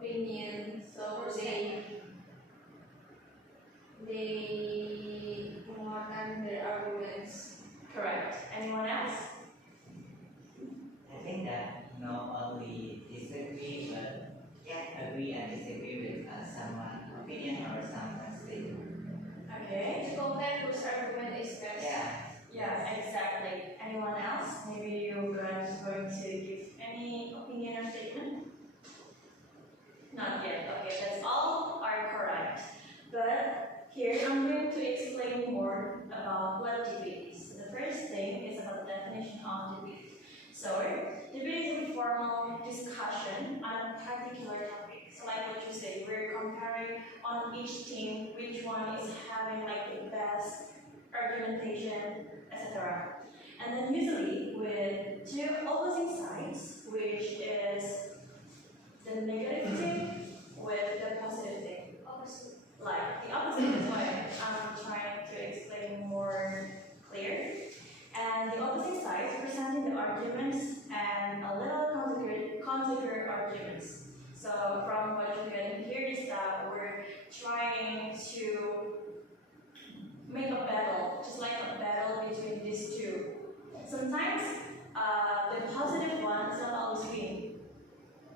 opinion, so they mengeluarkan their arguments. Correct. Anyone else? I think that not only disagree, but agree and disagree with someone's opinion or someone's statement. Okay. To compare whose argument is best. Yeah, exactly. Anyone else? Maybe you guys going to give any opinion or statement? Not yet. Okay, that's all are correct. But here I'm going to explain more about what debate is. The first thing is about the definition of debate. So, debate is a formal discussion on a particular topic. So, like what you say, we're comparing on each team which one is having like the best argumentation, etc. And then usually with two opposing sides, which is the negative thing with the positive thing. Opposite. Like the opposite is why I'm trying to explain more clear. And the opposite sides presenting the arguments and a little consequent arguments. So from what you can hear is that we're trying to make a battle, just like a battle between these two. Sometimes the positive one is not always win,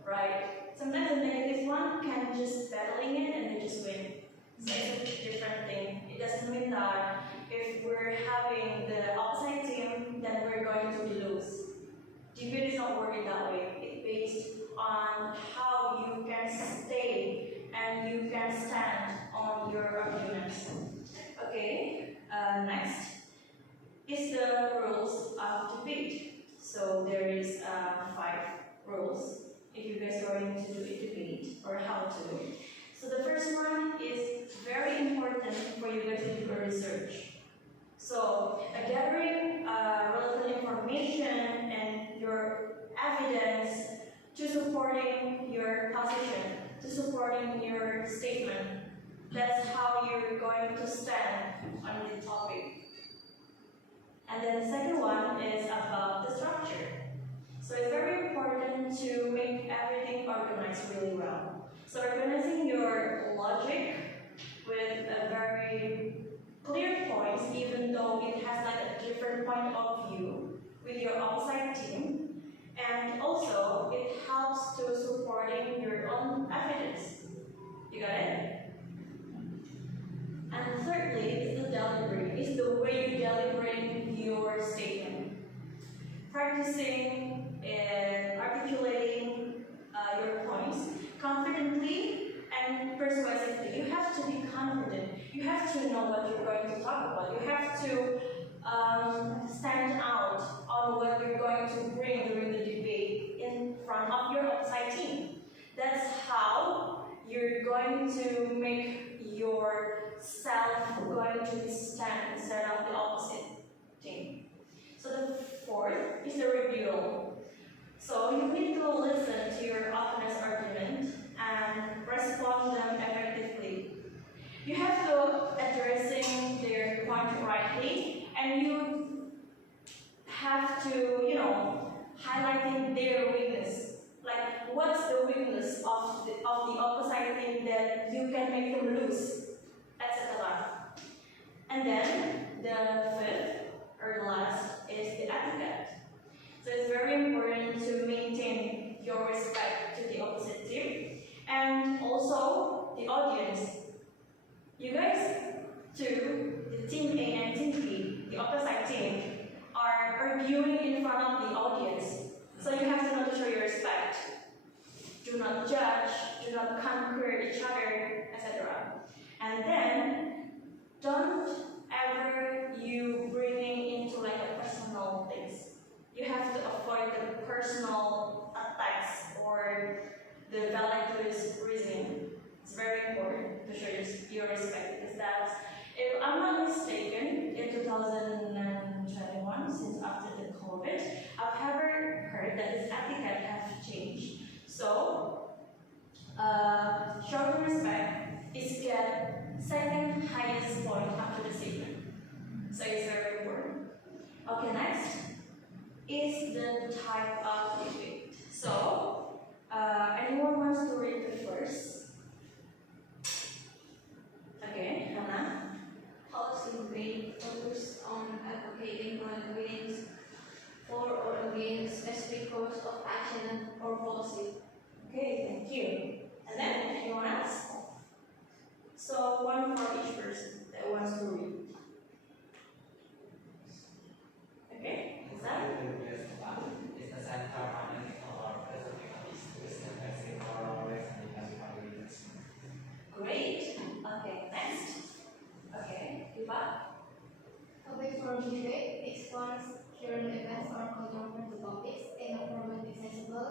right? Sometimes the negative one can just battling it and they just win. So it's a different thing. It doesn't mean that if we're having the opposite team, then we're going to lose. Debate is not working that way. It's based on how you can stay and you can stand on your arguments. Okay, next is the rules of debate. So there is 5 rules if you guys are going to do a debate or how to do it. So the first one is very important for you guys to do a research. So gathering relevant information and your evidence to supporting your position, to supporting your statement. That's how you're going to stand on the topic. And then the second one is about the structure. So it's very important to make everything organized really well. So organizing your logic with a very clear points, even though it has like a different point of view with your opposite team. And also it helps to supporting your own evidence. You got it? And thirdly is the delivery. It's the way you deliberate your statement. Practicing and articulating your points confidently and persuasively. You have to be confident. You have to know what you're going to talk about. You have to stand out on what you're going to bring during the debate in front of your opposite team. That's how you're going to make yourself going to stand instead of the opposite team. So the fourth is the rebuttal. So you need to listen to your opponent's argument and respond them effectively. You have to addressing their point rightly, and you have to, highlighting their weakness. Like, what's the weakness of the opposite team that you can make them lose, etc. And then the fifth or the last is the etiquette. So it's very important to maintain your respect to the opposite team and also the audience. You guys, too, the team A and team B, the opposite team, are arguing in front of the audience. So you have to know to show your respect. Do not judge, do not conquer each other, etc. And then, don't ever you bringing into like a personal things. You have to avoid the personal attacks or the valueless reasoning. It's very important to show your respect because that's, if I'm not mistaken, in 2021, since after the COVID, I've ever heard that this etiquette has changed. So, showing respect is get second highest point after the statement. So it's very important. Okay, next is the type of debate. So, anyone wants to read the first?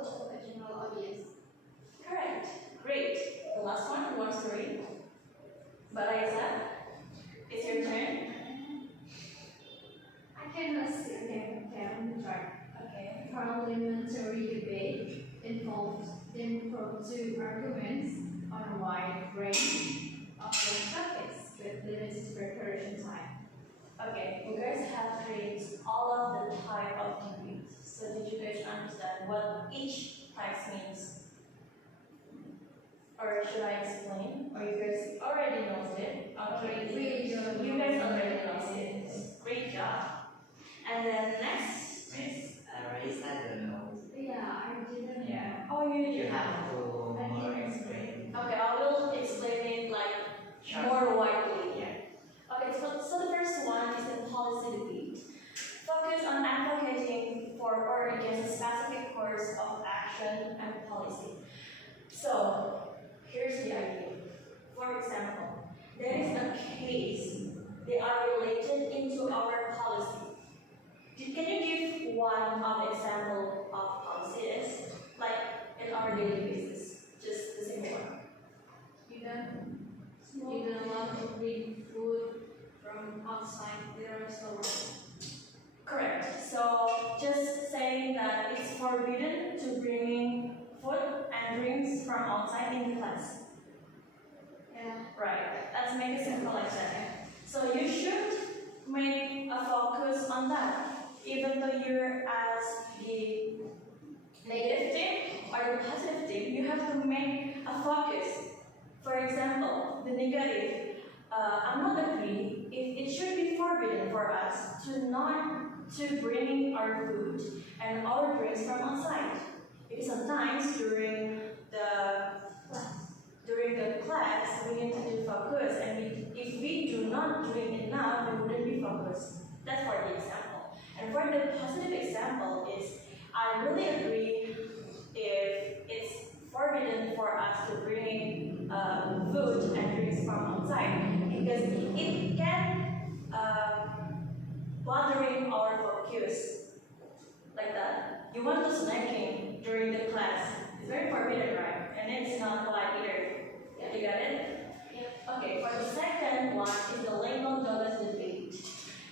to a general audience. Correct. Great. The last one, who wants to read? Baraisa, it's your turn. I cannot sit them track. Okay. Parliamentary debate involves impromptu arguments on a wide range of topics with limited preparation time. Okay, you guys have read all of the type of debates. So did you guys understand what each type means? Or should I explain? Or you guys already know it? Okay, you guys already know it. Great job. And then next. Miss Raisa don't know. Yeah, I didn't. Yeah. Oh, you You did. have to more explain. Okay, I will explain it like Sure. more widely. Yeah. Okay, so the first one is the policy debate. Focus on advocating for or against a specific course of action and policy. So, here's the idea. For example, there is a case, they are related into our policy. Can you give one of example of policy is? Like in our daily basis, just the simple one. You don't want to bring food from outside the restaurant. Correct. So just saying that it's forbidden to bring food and drinks from outside in the class. Yeah. Right. Let's make it simple like that. So you should make a focus on that, even though you're as the negative team or the positive team. You have to make a focus. For example, the negative. I'm not agree. It should be forbidden for us to bring our food and our drinks from outside. Because sometimes during the class we need to do focus, and if we do not drink enough, we wouldn't be focused. That's for the example. And for the positive example is I really agree if it's forbidden for us to bring food and drinks from outside, because it can bothering our focus like that. You want to snacking during the class. It's very forbidden, right? And it's not polite either. You got it? Yeah. Okay, for the second one is the legal knowledge debate.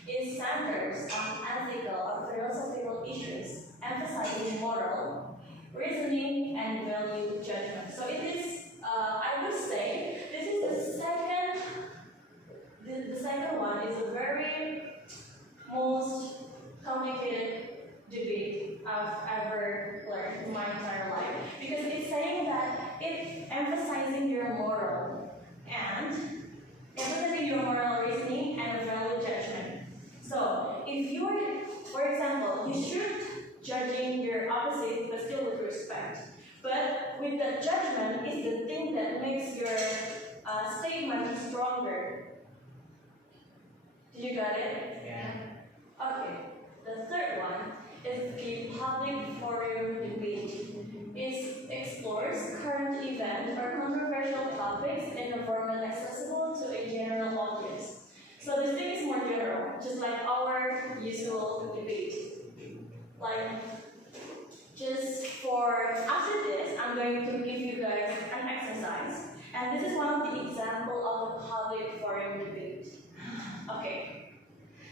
It centers on ethical or philosophical issues, emphasizing moral, reasoning, and value judgment. So it is, I would say, this is the second. The second one is the very most complicated debate I've ever learned in my entire life, because it's saying that it's emphasizing your moral and emphasizing your moral reasoning and value judgment. So if you are, for example, you should judging your opposite but still with respect. But with the judgment is the thing that makes your statement stronger. Did you got it? Yeah. Okay. The third one is the public forum debate. It explores current event or controversial topics in a format accessible to a general audience. So this thing is more general, just like our usual debate. Like, just for after this, I'm going to give you guys an exercise, and this is one of the example of a public forum debate. Okay.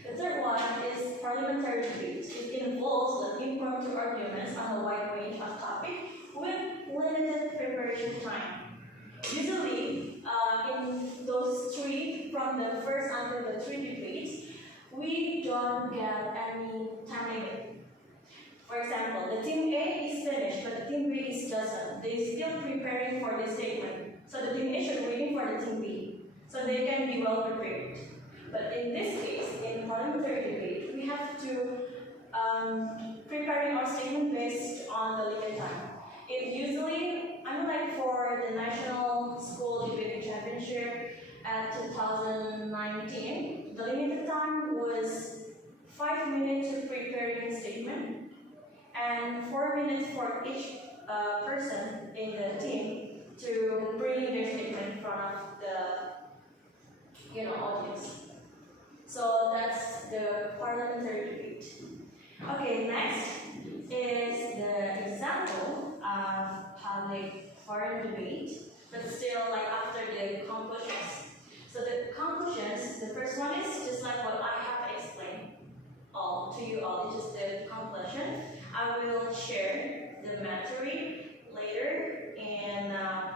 The third one is parliamentary debate. It involves the impromptu arguments on a wide range of topics with limited preparation time. Usually, in those three, from the first until the three debates, we don't get any time limit. For example, the team A is finished, but the team B is doesn't. They're still preparing for the statement. So the team A should waiting for the team B, so they can be well prepared. But in this case, in parliamentary debate, we have to preparing our statement based on the limit time. It usually, like for the National School Debating Championship at 2019, the limited time was 5 minutes to preparing a statement and 4 minutes for each person in the team to bring their statement in front of the audience. So that's the parliamentary debate. Okay, next is the example mandatory. Later in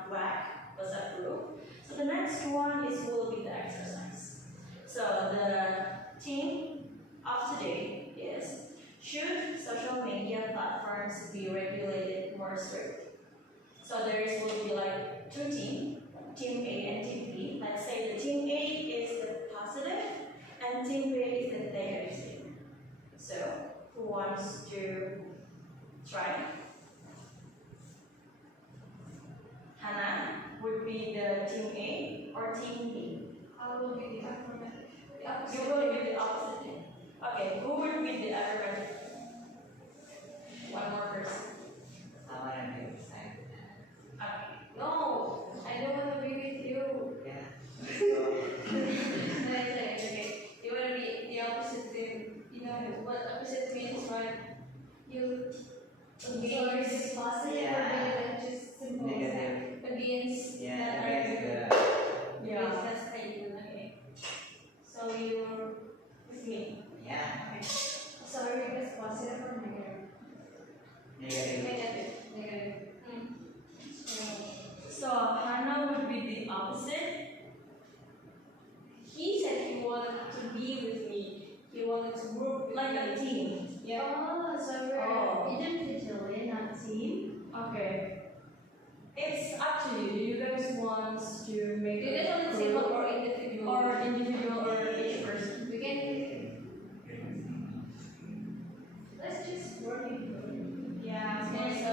black was approved. So the next one will be the exercise. So the theme of today is, should social media platforms be regulated more strictly? So will be like two teams, team A and team B. Let's say the team A is the positive and team B is the negative team. So who wants to try? Hannah would be the team A or team B? I will be the affirmative. The opposite. You will be the opposite. Okay, who would be the affirmative? One more person. I want to be excited. Okay. No, I don't want to be with you. Yeah. Okay. You want to be the opposite thing. You know what opposite means, right? You against positive Yeah. or negative, just simple. Negative. Against Yeah, that against argument. the. Yeah. That's how you do. Okay. So you're with me. Yeah. Okay. So you're against positive or negative? Negative. Negative. Negative. So Hannah would be the opposite. He said he wanted to be with me. He wanted to work with Like me. a team. Yeah. Oh, so we're Oh. individually, not team. Okay. It's up to you. Do you guys want to make Do you guys want to say what or individual? or individual or each person? We can. Let's just work it. Yeah. Okay, so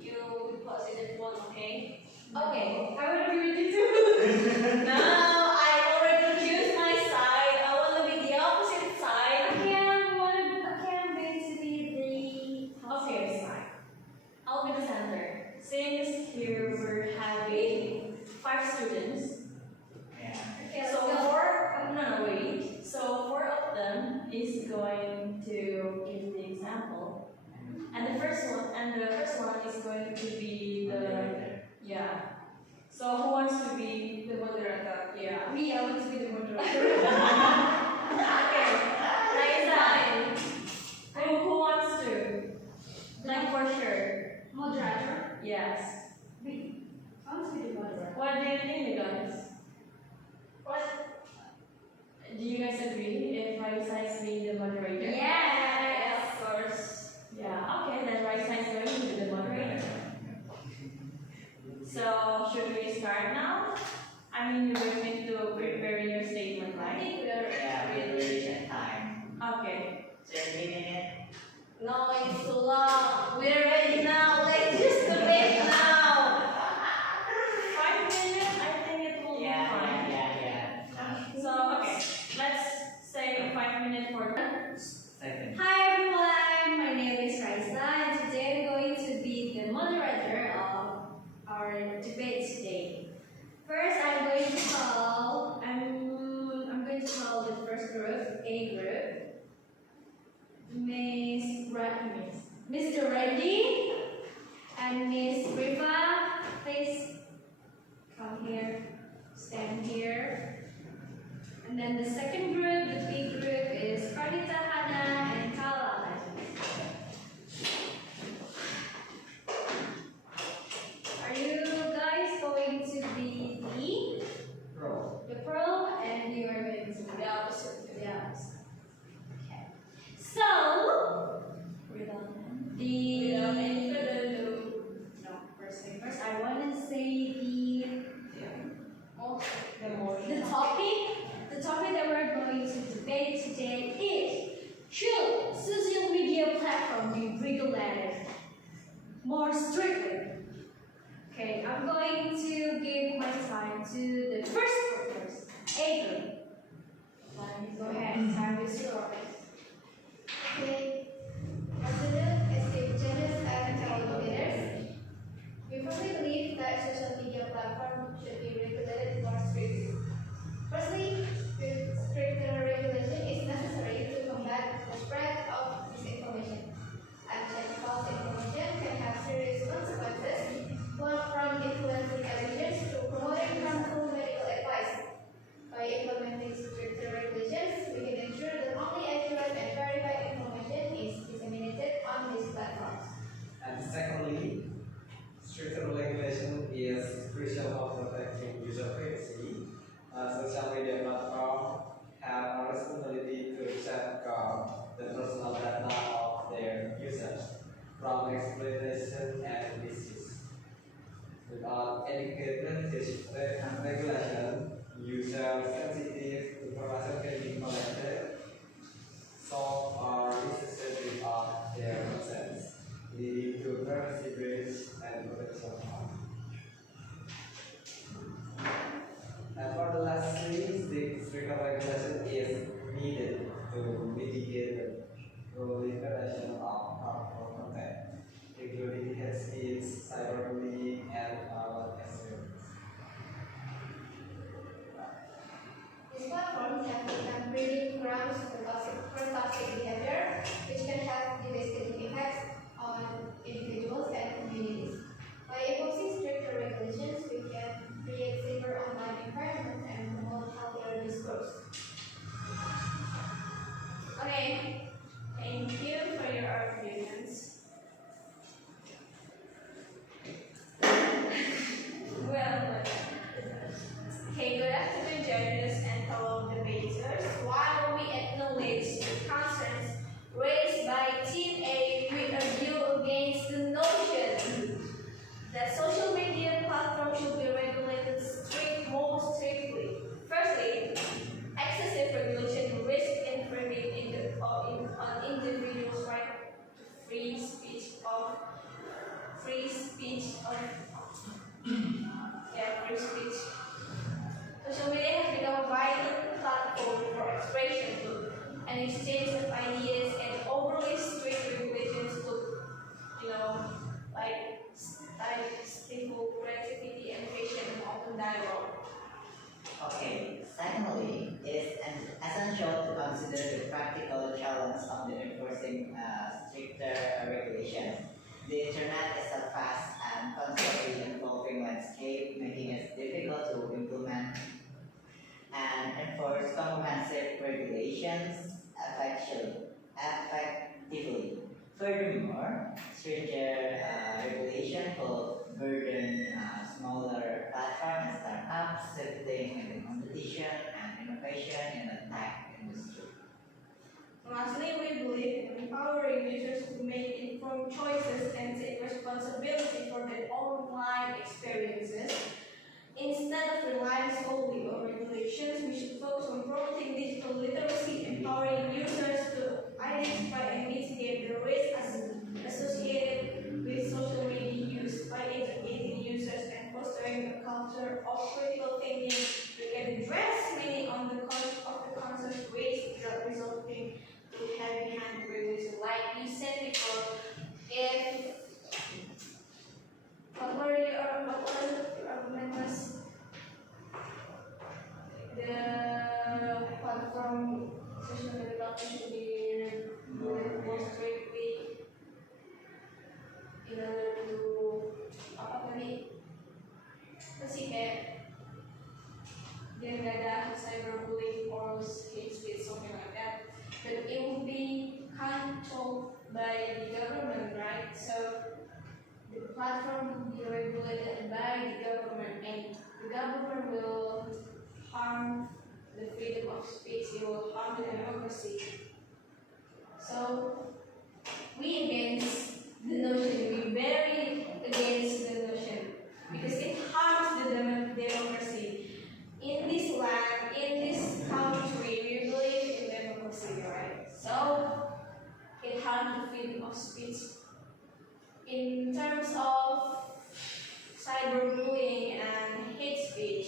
you positive one, okay? Okay. I want to be with you too. No, I already choose my side. I want to be the opposite side. I'm going to be the Okay. I'll be the center. Since here we're having 5 students. Yeah. Okay, So let's go. wait. So 4 of them is going to give the example, and the first one is going to be the yeah. So who wants to be The moderator. yeah? Me, I want to be the moderator. Okay. Who wants to? Like for sure. moderator. Yes. Me. I want to be the moderator. What do you think, guys? What? Do you guys agree if Raisa is being the moderator? Yes, of course. Yeah, okay, then Raisa is going to be the moderator. So, should we start now? I mean, you guys need to prepare your statement, I right? think we are Yeah, we ready. revision time. Okay. 30 minutes. No, it's too long. We're ready now. Let's just do it now. 5 minutes, I think it will be fine. Yeah. So, okay, let's say 5 minutes for that. Second. Hi everyone, my name is Raisa and today I'm going to be the moderator of our debate today. First, I'm going to call the first group, A group. Mr. Randy and Miss Riva, please come here, stand here. And then the second group, the big group, is Karnita, Hannah, and Khailla. Are you guys going to be Roll. the pro and you are going to be The opposite. the opposite? Okay. So, Without any further ado. no, first I want to say the topic that we're going to debate today is, should social media platform be regulated more strictly? Okay, I'm going to give my time to the first group first. A group. Go ahead, time is yours. Okay. President, esteemed judges, and fellow debaters, we firmly believe that social media platforms should be regulated more strictly. Firstly, stricter regulation is necessary to combat the spread of misinformation. Absent false information can have serious consequences, from influencing allegations to promoting harmful medical advice. By implementing stricter regulations, we can ensure that only accurate and verified information is disseminated on these platforms. And secondly, Without adequate regulation, user-sensitive information can be collected, sold, or distributed without their consent, leading to privacy breach and protection harm. And for the last three, strict regulation is needed to mitigate the proliferation of harmful content, including hate speech, cyberbullying, and violent extremism. These platforms have become breeding grounds for toxic behavior, which can have devastating effects on individuals and communities. By imposing stricter regulations, we can create safer online environments and promote healthier discourse. Okay, thank you for your arguments. Well, okay, good afternoon, judges and fellow debaters. While we acknowledge the concerns raised by Team A, we argue against the notion that social media platforms should be regulated more strictly. Firstly, excessive regulation risks infringing on individuals' right to free speech of free speech. Social media has become a vital platform for expression and exchange of ideas, and overly strict regulations could, stifle creativity and patient and open dialogue. Okay, secondly, it is essential to consider the practical challenge of the enforcing stricter regulations. The internet is a fast and constantly evolving landscape, making it difficult to implement and enforce comprehensive regulations effectively. Furthermore, stricter regulation could burden smaller platforms and startups, stifling the competition and innovation in the tech industry. Lastly, we believe in empowering users to make informed choices and take responsibility for their online experiences. Instead of relying solely on regulations, we should focus on promoting digital literacy, empowering users to identify and mitigate the risks associated with social media use. By educating users and fostering a culture of critical thinking, we can address many of the concerns raised without resulting to heavy-handed regulation. Like you said before, if what were your argument was the platform social media platform should be regulated more strictly in order to apa tadi masih kayak biar nggak ada cyberbullying or hate speech something like that, but it will be controlled by the government, right? So the platform will be regulated by the government, and the government will harm the freedom of speech, it will harm the democracy. So we against the notion, we very against the notion, because it harms the democracy. In this land, in this country, we believe in democracy, right? So it harms the freedom of speech. In terms of cyberbullying and hate speech,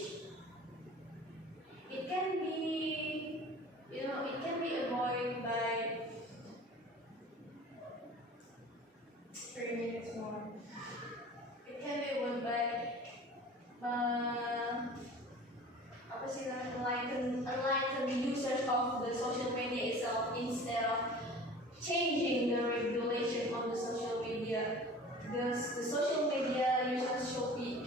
it can be, it can be avoided by 3 minutes more. It can be avoided by apa sih namanya, enlighten the users of the social media itself, instead of changing the regulation on the social media. The social media users should be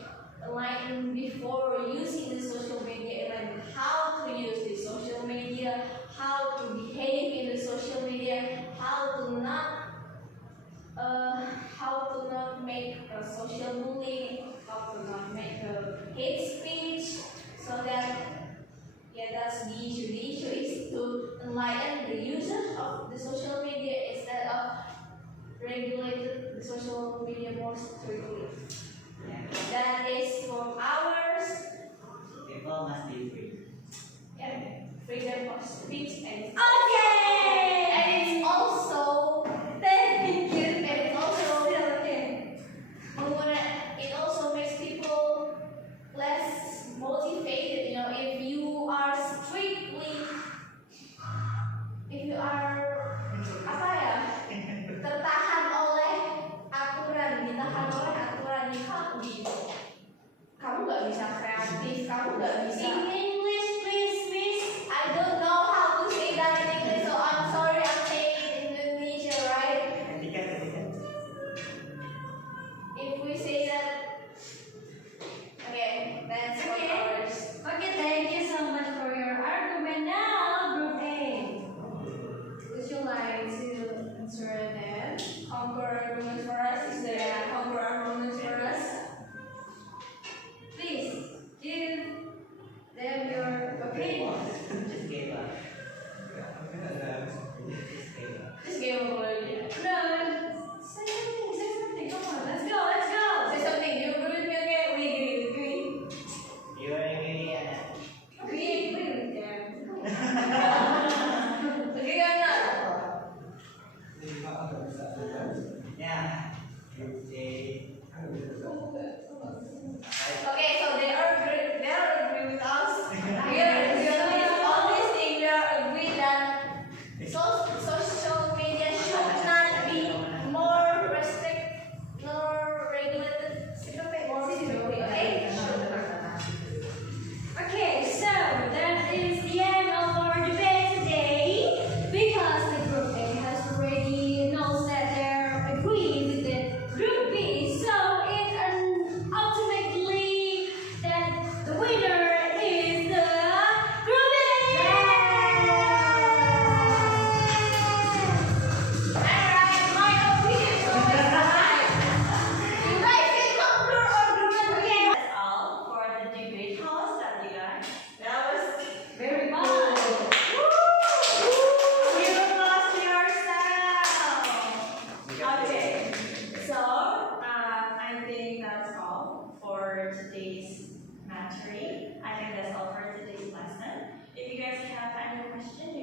speech and Okay! and it's also Thank you. and it's also Okay. it also makes people less motivated. You know, if you are apa ya tertahan oleh aturan, ditahan oleh aturan gitu. Kamu nggak bisa kreatif, kamu nggak bisa. In English, please, miss. I don't know how to say that in English, so I'm sorry I'm saying it in Indonesia, right? If we say that, okay, that's for Okay. ours. Okay, thank you so much for your argument. Now, Group A. Would you like to answer them? Conquer arguments for us. Is there conquer arguments for us? Please, give them your opinion. Just gave up. Just give up already. No, say something, come on, let's go. Say something. You agree with me? Okay, we agree. You are agree, Anna? We agree with them. Agree or not? Yeah. Group A. Okay, so they are agree with us. We are on this thing. We are agree that social media should not be more regulated. More restricted. Okay. Okay, so that is the end of our debate today. Because the Group A has already knows that they're agreed with the Group B, so it ultimately that the winner is the Group A. Alright, my opinion is always right. You guys can conquer argument. Okay. That's all for the debate. How was that, you guys? That was Very fun. good. You lost yourself. Okay, so I think that's all for today's mastery. I think that's all for today's lesson. If you guys have any question, you